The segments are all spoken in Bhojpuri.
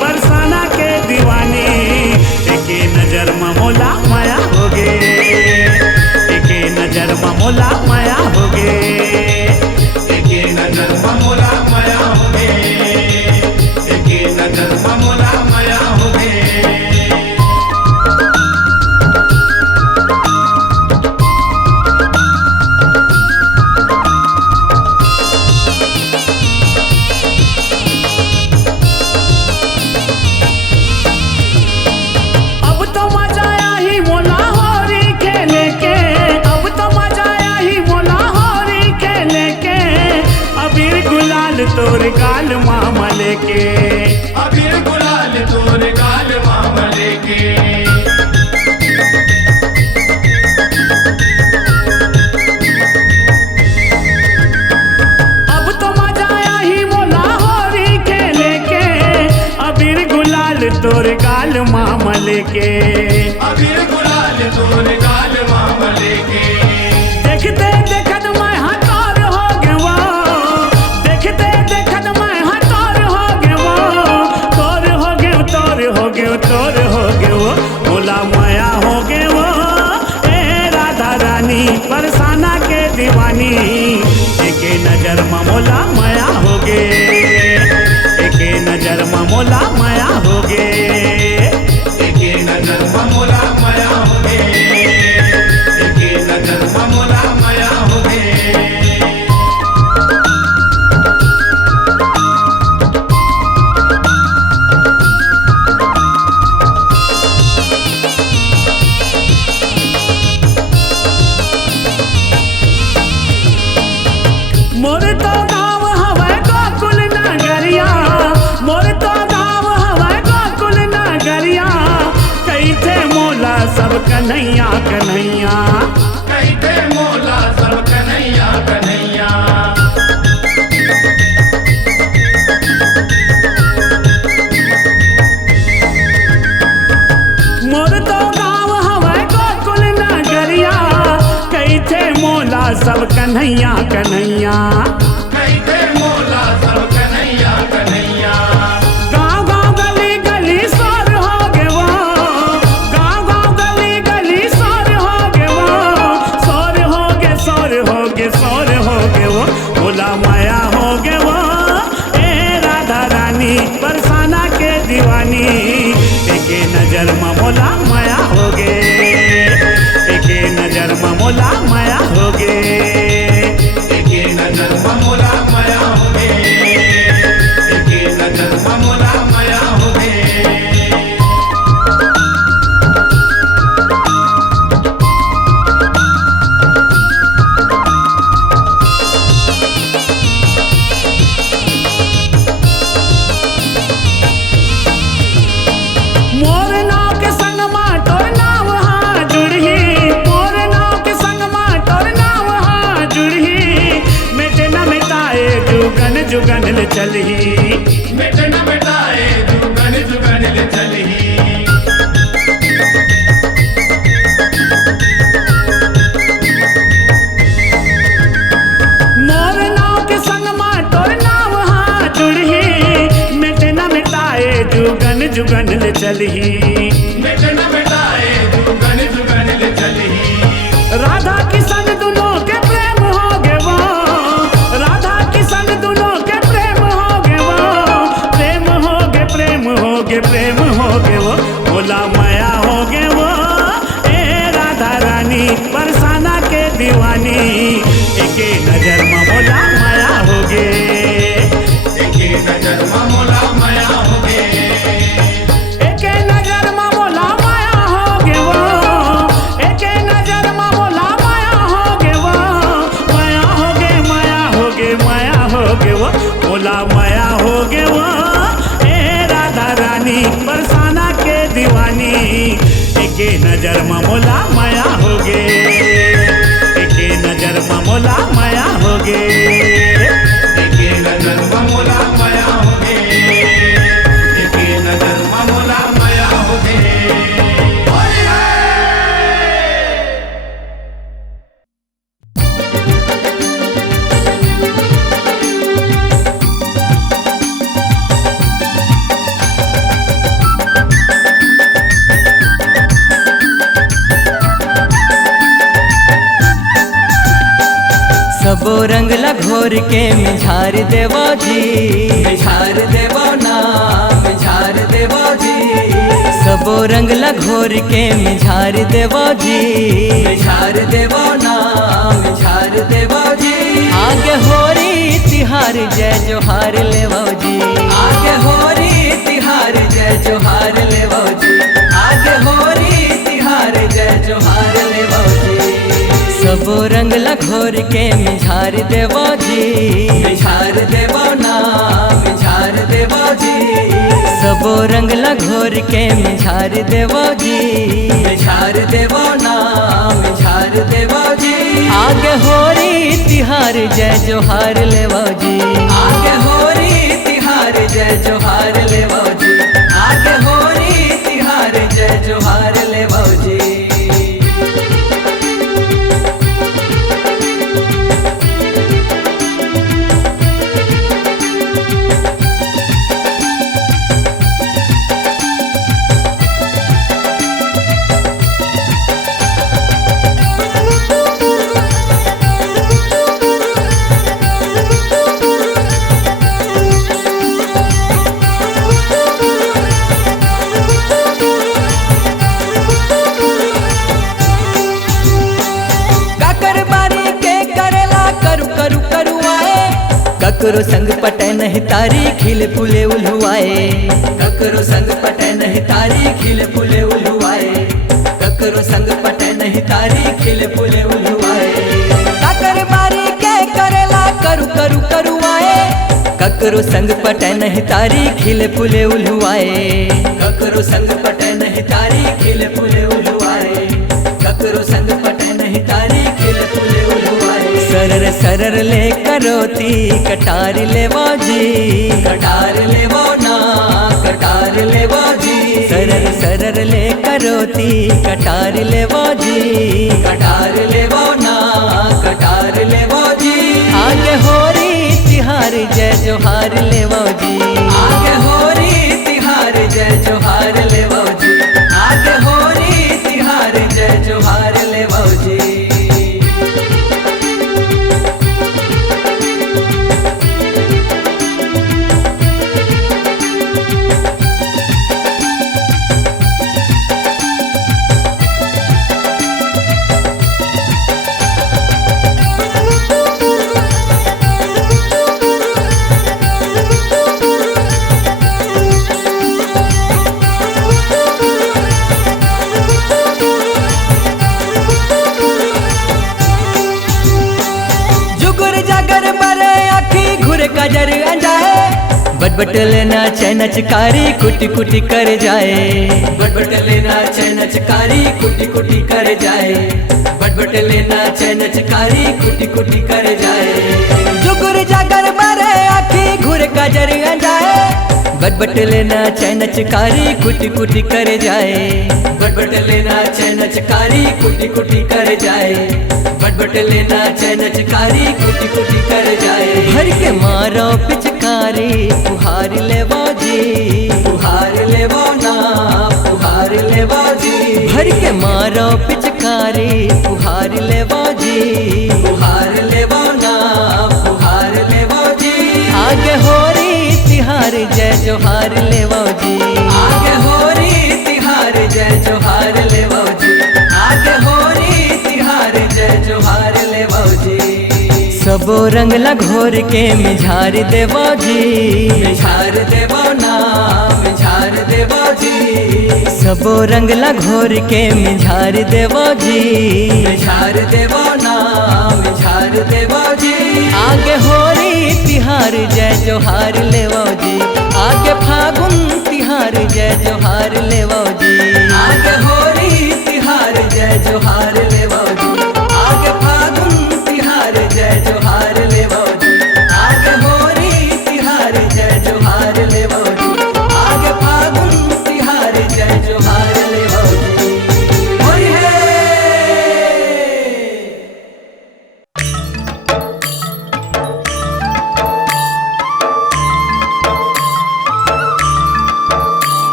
बरसाना के दीवानी। एके नजर में मोला माया हो गे, एके नजर में मोला माया हो गे, एके नजर में मोला माया हो गे, एके नजर में मोला माया हो गे। तोर गाल मामल के, अबीर गुलाल तोर गाल मामल के। अब तो मजा आया ही मोला होरी खेले के, अबीर गुलाल तोर गाल मामल के, अबीर गुलाल तोर गाल मामल के। देखते देखत मैं हतार हो गवा, देखते देखत मैं हतार हो गवा, तोर हो गए तोर हो गए तोर हो गए मोला माया हो गए वो। ए राधा रानी बरसाना के दीवानी, एके नजर में मोला माया हो गे, एके नजर में मोला माया हो गे, एके नजर में मोला माया हो गे, एके नजर में मोला माया हो गे। मोर तो गाँव हवै गोकुल नगरिया, मोर तो गाँव हवै गोकुल नगरिया, कैथे मोला सब कन्हैया कन्हैया, कैथे मोला सब कन्हैया कन्हैया। मोर तो गाँव हवै गोकुल नगरिया, कैथे मोला सब कन्हैया कन्हैया, कैथे मोला सब कन्हैया कन्हैया। गाँव गाँव गली गली सोर हो गे वो, गाँव गाँव गली गली सोर हो गे वो, सोर हो गे सोर हो गे सोर हो गे वो, मोला माया हो गे वो। ए राधा रानी बरसाना के दीवानी, एके नजर में मोला माया हो गे, एके नजर में मोला माया हो गे, एके नजर में मोला माया हो गे, एके नजर में मोला माया हो गे। मोर नाव के संग माँ तोर नाव हाँ जुड़ही, मोर नाव के संग माँ तोर नाव हाँ जुड़ही, मिटे न मिटाए जुगन जुगन ले चलही, मिट न मिटाए जुगन जुगन ले चलही। मोर नाव के संग माँ तोर नाव हाँ जुड़ही, मिटे न मिटाए जुगन जुगन ले चलही, मिट न मिटाए जुगन जुगन ले चलही। राधा किशन दोनों के प्रेम हो गे वो, राधा किशन दोनों के प्रेम हो गे वो, प्रेम हो गे प्रेम हो गे प्रेम हो गे वो, मोला माया हो गे वो। ए राधा रानी बरसाना के दीवानी, एके नजर में मोला माया हो गे, एके नजर में मोला माया हो गे, एके नजर में मोला माया हो गे वो, एके नजर में मोला माया हो गे वो, माया हो गे माया हो गे माया हो गे वो, मोला माया हो गे वो। ए राधा रानी बरसाना के दीवानी, एके नजर में मोला माया हो गे, एके नजर में मोला माया हो गे, एके नजर में मोला माया हो गे, एके नजर में मोला माया हो गे। होली है। सबो रंग घोर के मिझार देवो जी, मिझार देवो ना, मिझार देवो जी। सबो रंग घोर के मिझार देवो जी, मिझार देवो ना, मिझार देवो जी। आगे होरी तिहार जय जोहार लेवो जी, आगे होरी तिहार जय जोहार लेवो जी, आगे होरी तिहार जय जोहार लेवो जी। सबो रंग घोर के मिझार देवो जी, मिझार देवो ना, मिझार देवो जी। सबो रंग घोर के मिझार देवो जी, मिझार देवो ना, मिझार देवो जी। आगे होरी तिहार जय जोहार लेवो जी, आगे होरी तिहार जय जोहार लेवो जी, आगे होरी तिहार जय जोहार लेवो जी। ककरो संग पटे नहीं तारी खिल फूले उलहुआए, ककरो संग पटे नहीं तारी खिल फूले उलहुआए, ककरो संग पटे नहीं तारी खिल फूले उलहुआए। काकर बारी के करेला करू करू करुआए, ककरो संग पटे नहीं तारी खिल फूले उलहुआए, ककरो संग पटे नहीं तारी खिल फूले उलहुआए, ककरो संग पटे नहीं तारी खिल फूले उलहुआए। सरर सरर ले करोती कटार लेवो जी, कटार लेवो ना, कटार लेवो जी। सरर सरर ले करोती कटार लेवो जी, कटार लेवो ना, कटार लेवो जी। आगे होरी तिहार जय जोहार लेवो जी, आगे होरी तिहार जय जोहार लेवो जी, आगे होरी तिहार जय जोहार लेवो जी। कजर अंजाए बट लेना चैन चकारी कुटी कुटी कर जाए, बट लेना चैन चकारी कुटी कुटी कर जाए, बट लेना चैन चकारी कुटी कुटी कर जाए। जुगुर जागर बारे आखी घुर कजर अंजाए बट लेना चैन चकारी कुटी कुटी कर जाए, बट लेना चैन चकारी कुटी कुटी कर जाए, बट लेना चैन चकारी कुटी कुटी कर जाए। भर के मारो पिचकारी फुहार लेवो जी, फुहार लेवो ना, फुहार लेवो जी। भर के मारो पिचकारी फुहार लेवो जी, फुहार लेवो ना, फुहार लेवो जी। आगे होरी तिहार जय जोहार लेवो जी, आगे होरी तिहार जय जोहार लेवो जी, आगे होरी तिहार जय जोहार लेवो जी। सबो रंग घोर के मिझार देवो जी, मिझार देवो ना, मिझार देवो जी। सबो रंग घोर के मिझार देवो जी, मिझार देवो ना, मिझार देवो जी। आगे होरी तिहार जय जोहार लेवो जी, आगे फागुन तिहार जय जोहार लेवो जी, आगे होरी तिहार जय जोहार लेवो जी, आगे फागुन तिहार जय जोहार लेवो जी, आगे होरी तिहार जय जोहार लेवो जी, आगे फागुन तिहार जय जोहार लेवो जी। होरी है।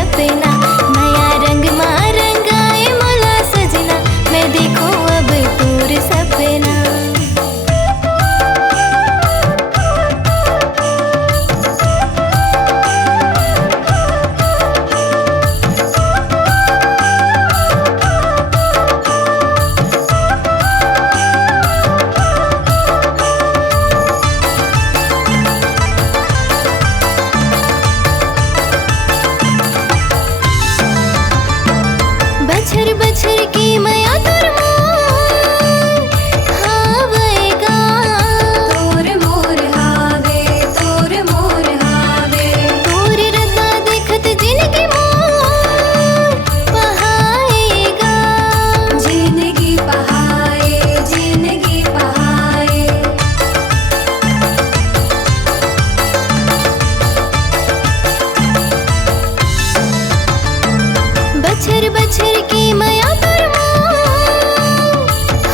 सपना। माया रंग मा रंगाए मोला सजना, मैं देखूं अब तोर सपना। बछर बछर की माया तोर मोर हावेगा, तोर मोर हावे, तोर मोर हावे। तोर रता देखत जिनगी मोर पहाएगा, जिनगी पहाए, जिनगी पहाए। बछर बछर की माया तोर मोर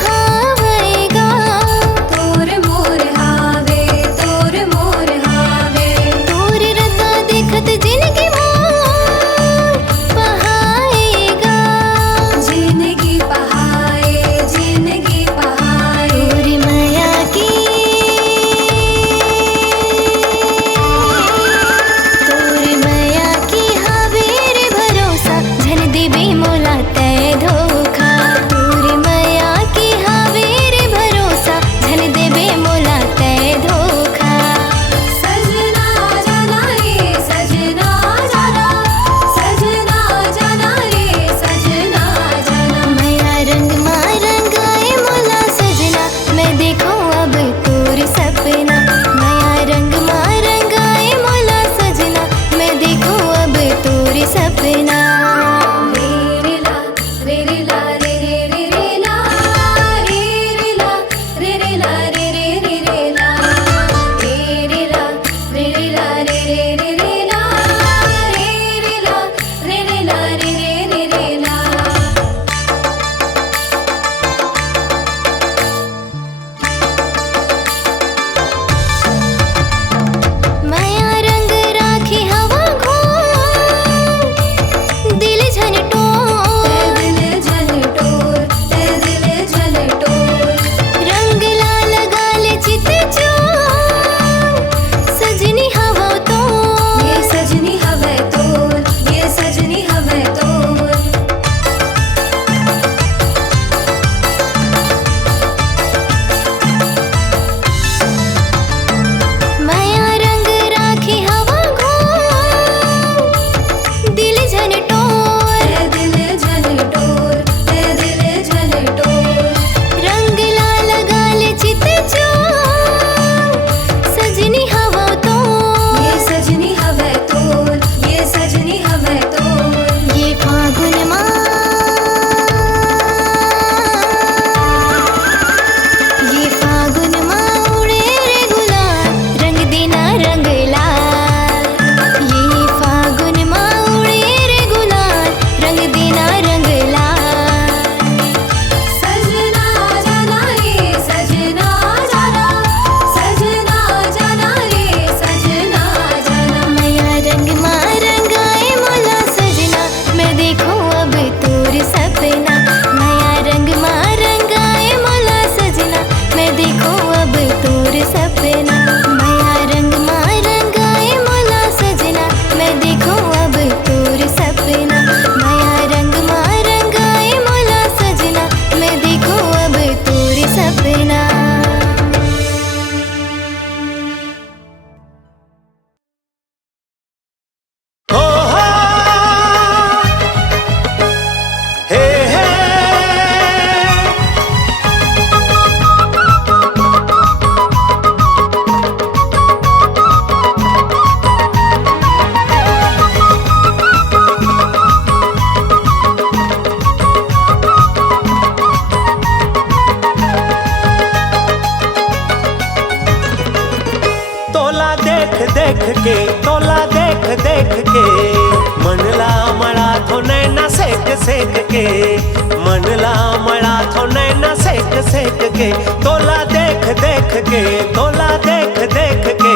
हावेगा, तोर मोर हावे, तोर मोर हावे। तोर रता देखत जिनगी मोर पहाएगा, जिनगी पहाए, जिनगी पहाए। तोर माया की, तोर माया की हावे रे भरोसा, झन देबे मोला तय धोखा। तोर माया की हावे रे भरोसा, झन देबे मोला तय धोखा। सजना जाना रे सजना जाना, सजना जाना रे सजना जाना। माया रंग मा रंगाए मोला सजना, मैं देखूं अब तोर सपना। माया रंग मा रंगाए मोला सजना, मैं देखूं अब तोर सपना। रे रे ला रे रे ला रे रे रे रे ला, रे रे ला रे रे ला रे रे रे रे ला, रे रे ला रे रे ला रे रे रे रे ला, रे रे ला रे रे ला रे रे रे रे ला। माया रंग राखी हवा घोर, दिल झनटोर, दिल झनटोर, दिल झनटोर। रंग लाल गाल चित चोर, सजनी हवा तोर, ये सजनी हवा तोर, ये सजनी हवा तोर। माया रंग राखी हवा घोर, दिल झनटोर, दिल झनटोर, दिल झनटोर। रंग लाल गाल चित चोर, सजनी हवा तोर, ये सजनी हवा तोर, ये सजनी हवा तोर। ये फागुन मा, ये फागुन मा उड़े रे गुलाल, रंग देना रंग लाल। ये फागुन मा उड़े रे गुलाल, रंग देना रंग लाल। सजना जाना रे सजना जाना, सजना जाना रे सजना जाना। माया रंग मा रंगाए मोला सजना, मैं देखूं अब तोर सपना। माया रंग मा रंगाए मोला सजना, मैं देखूं अब तोर सपना। माया रंग मा रंगाए मोला सजना, मैं देखूं अब तोर सपना। माया रंग मा रंगाए मोला सजना, मैं देखूं अब तोर सपना। हो हे हे तोला देख देख के, तोला देख देख के, मनला मळा थो नैना सेक सेक के, मनला मळा थो नैना सेक सेक के। तोला देख देख के, तोला देख देख के,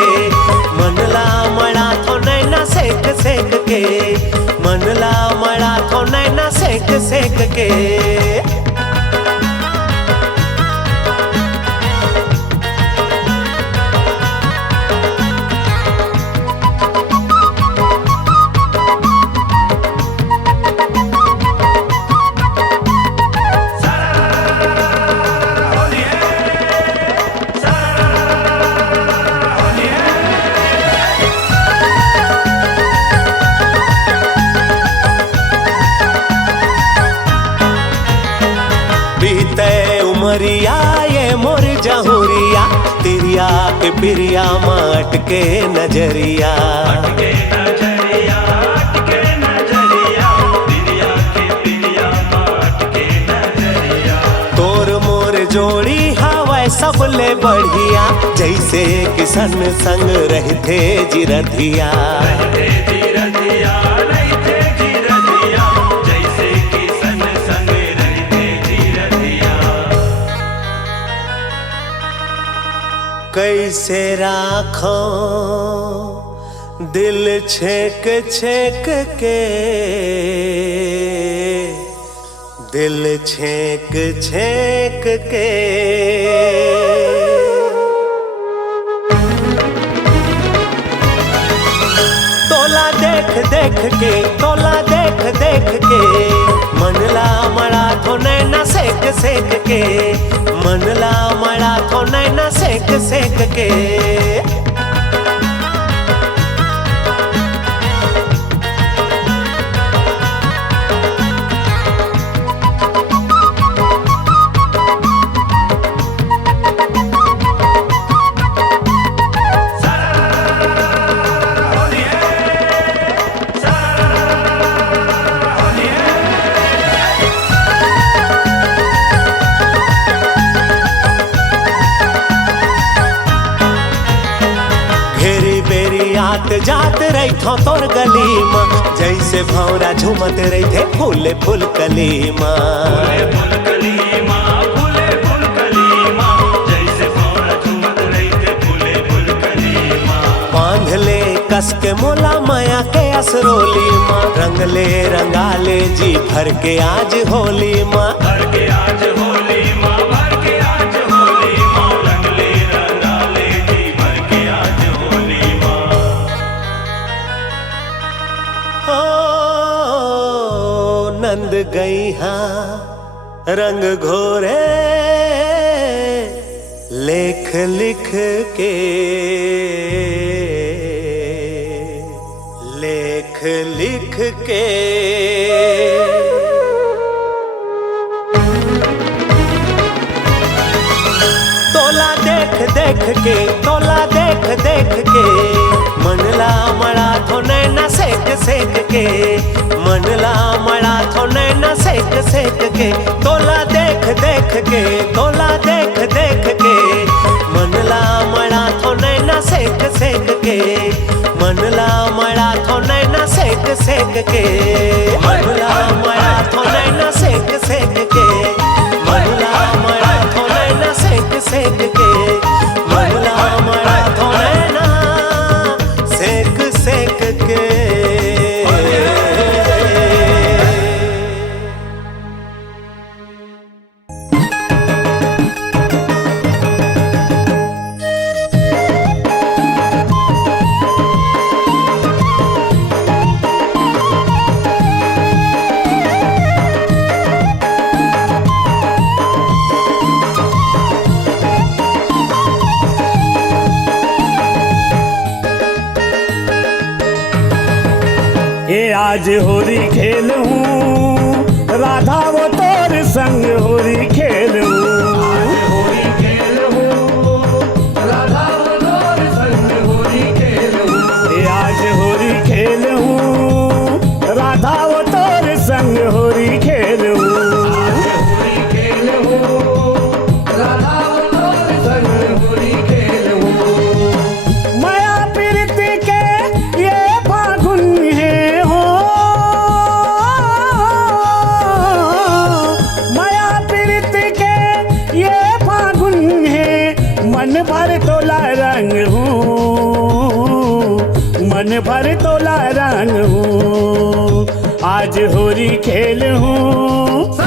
मनला मळा थो नैना सेक सेक के, मन ला मड़ा थो नैना सेक सेक के। उमरिया ये मोर जहुरिया, तिरिया के पिरिया माट के नजरिया। अटके नजरिया, तिरिया के पिरिया माट के नजरिया। तोर मोर जोड़ी हवा सबले बढ़िया, जैसे किसन संग रहते जिरधिया। रहते जिरधिया, रहते जिरधिया, जैसे किसन संग रहते जिरधिया। कैसे राखो दिल छेक छेक के, दिल छेक छेक के। तोला देख देख के, तोला देख देख के, मनला मड़ा थो नैना सेक सेक के, मनला मड़ा थो नैना सेक सेक के। आत जात रही थो तोर गली माँ, जैसे भौरा झूमत रही थे फूले फूल कली माँ। फूले फूल कली माँ, फूले फूल कली माँ, जैसे भौरा झूमत रही थे फूले फूल कली माँ। बांध ले कस के मोला माया के असरोली माँ, रंग ले रंगाले जी भर के आज होली माँ। भर के आज होली माँ, भर के आज होली माँ, रंग ले रंगाले जी भर के आज होली माँ। नंद गई हाँ रंग घोरे, लेख लिख के, लेख लिख के। तोला देख देख के, तोला देख देख के, मनला मड़ा थो नैना सेक सेक के, मनला मड़ा थो नैना सेक सेक के। तोला देख देख के, तोला देख देख के, मनला मड़ा थो नैना सेक सेक के, मनला मड़ा थो नैना सेक सेक के, मनला मड़ा थो नैना सेक सेक के, मनला मड़ा थो नैना सेक सेक के, मनला मड़ा थो नैना सेक सेक के। ये आज होली खेलूं, राधा वो तोर संग होली खेलूं। होली खेलूं, राधा वो तोर संग होली खेलूं। ये आज होली खेलूं, राधा वो तोर संग होली खेलूं। होली खेलूं, राधा वो तोर संग होली खेलूं। माया प्रीति के ये फागुन है हो, माया प्रीति के ये फागुन है, मन भर तोला रंग हूँ, मन भर तोला रंग आज होली खेल हूँ,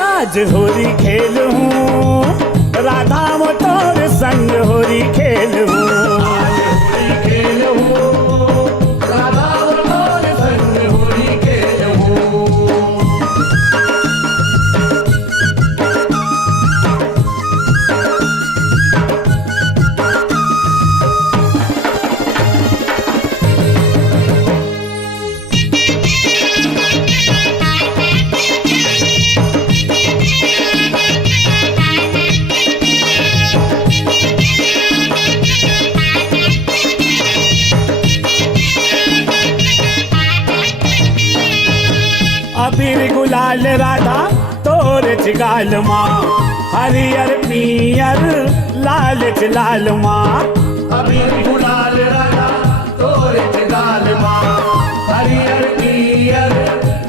आज होली खेल हूँ, राधा वो तोर संग होली खेल हूँ। आज होली खेल हूँ, राधा और तोर संग होली खेल हूँ। अबीर गुलाल राधा तोर चिगाल माँ, हरियर पियर लाल लाल माँ। अबीर गुलाल राधा तोर गाल माँ, हरियर पियर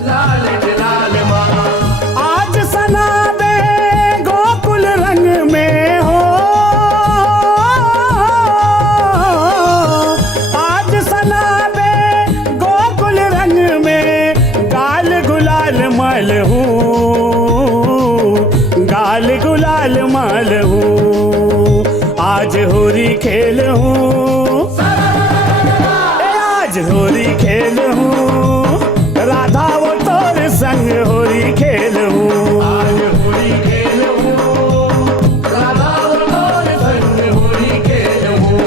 लाल लाल माँ। आज सना बे गोकुल रंग में हो, आज सना बे गोकुल रंग में, गाल गुलाल मल हूँ, गाल गुलाल मल हूँ। आज होली खेल हूँ, आज होली खेल हूँ, राधा वो तोर संग होली खेल हूँ। आज होली खेल हूँ, राधा और तोर संग होली खेल हूँ।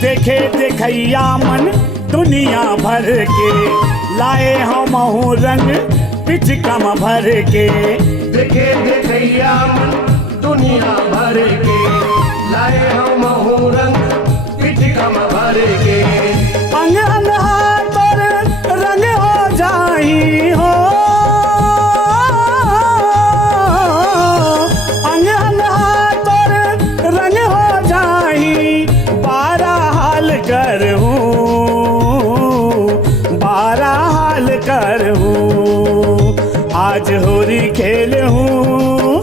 देखे देखैया मन दुनिया भर के, लाए हम रंग पिचकम भर के। देखे देखैया मन दुनिया भर के, लाए हम रंग पिचकम भर के। अंग अंग हाथोर रंग हो जाई हो, अंग अंग हाथोर रंग हो जाई, बारह हाल कर हूँ, बारह हाल कर हूँ। आज होली खेल हूँ,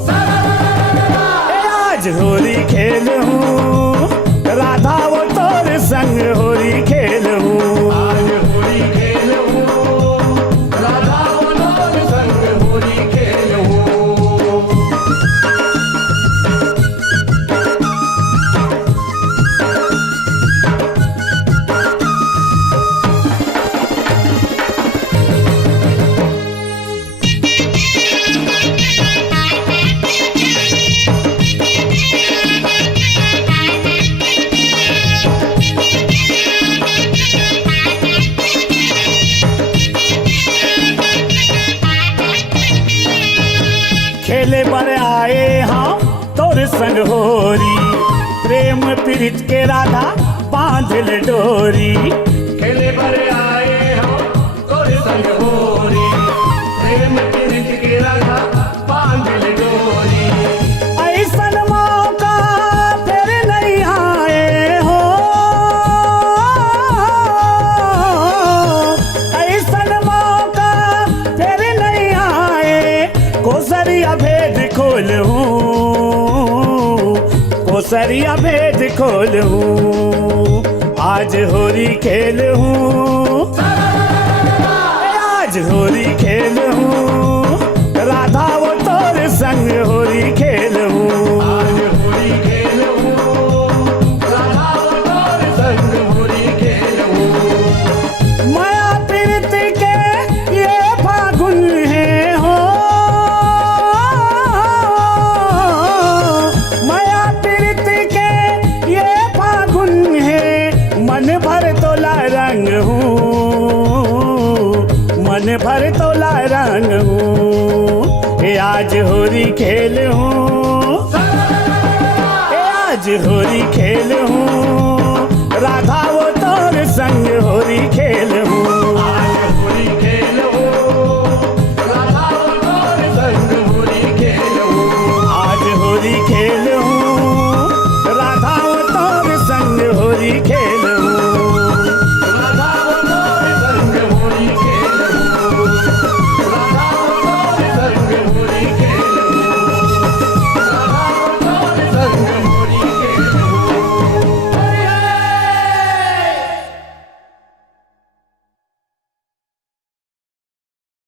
आज होली खेल हूँ, राधा वो तोर संग होली खेल हूँ। आज होली खेल हूँ, राधा और तोर संग होली खेल हूँ। खेले बर आए हम तोर संग होरी, प्रेम पीड़ित के राधा बांधल डोरी। खेले पर आए हम तोर संग होरी, प्रेम पीड़ित के राधा बांधल डोरी। ऐसन मौका फिर नहीं आए हो, ऐसन मौका फिर नहीं आए, कोसरिया भेद खोल हूँ, कोसरिया भेद खोल हूँ। आज होली खेल हूँ, आज होली खेल हूँ, राधा वो तोर संग होली खेल हूँ। आज होली खेल हूँ, राधा और तोर संग होली खेल हूँ। माया पीड़ित के ये फागुन है हो, माया पीड़ित के ये फागुन है, मन भर तोला रंग हूँ, मन भर तोला रंग हूँ। ए आज होली खेल हूँ, ए आज होली खेल हूँ,